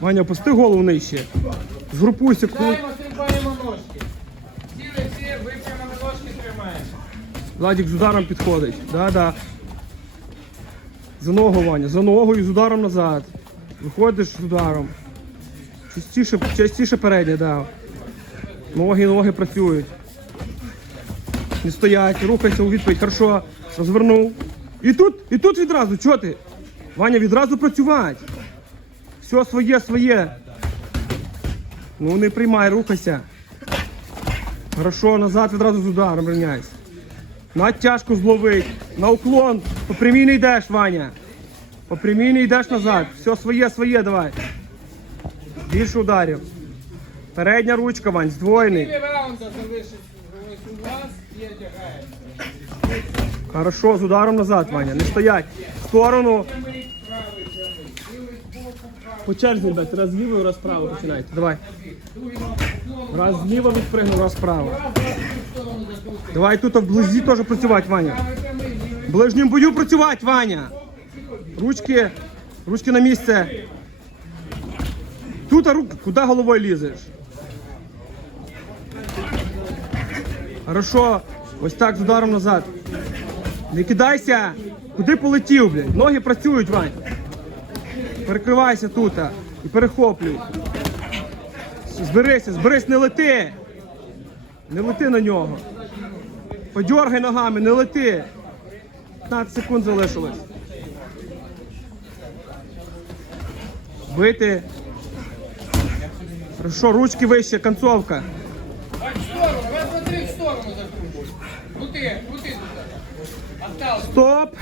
Ваня, опусти голову нижче. Згрупуйся. коли- стрибаємо ножки. Сіли всі, випрямили ножки, тримаємо. Владик з ударом підходить. Да, да. За ногу, Ваня, за ногу і з ударом назад. Виходиш з ударом. Частіше, частіше передня, да. Ноги, ноги працюють. Не стоять, рухайся у відповідь. Хорошо. Розвернув. І тут, і тут відразу, чого ти? Ваня, відразу працювати. Все своє, своє. Ну не приймай, рухайся. Хорошо, назад відразу з ударом рівняйся. На тяжко зловить. На уклон. По прямій не йдеш, Ваня. По прямій не йдеш назад. Все своє, своє давай. Більше ударів. Передня ручка, Вань, здвоєний. Хорошо, з ударом назад, Ваня. Не стоять. В сторону. По черзі, ребят, раз зліво, раз справа починайте. Давай. Раз зліва відпригнув, раз справа. Давай тут вблизі теж працювати, Ваня. В ближньому бою працювати, Ваня. Ручки, ручки на місце. Тут а руки, куди головою лізеш? Хорошо. Ось так з ударом назад. Не кидайся! Куди полетів, блядь? Ноги працюють, Вань. Перекривайся тут і перехоплюй. Зберися, зберись, не лети. Не лети на нього. Подьоргай ногами, не лети. 15 секунд залишилось. Бити. Хорошо, ручки вище, концовка. В сторону, раз, два, три, в сторону закручуй. Крути, крути туди. Стоп.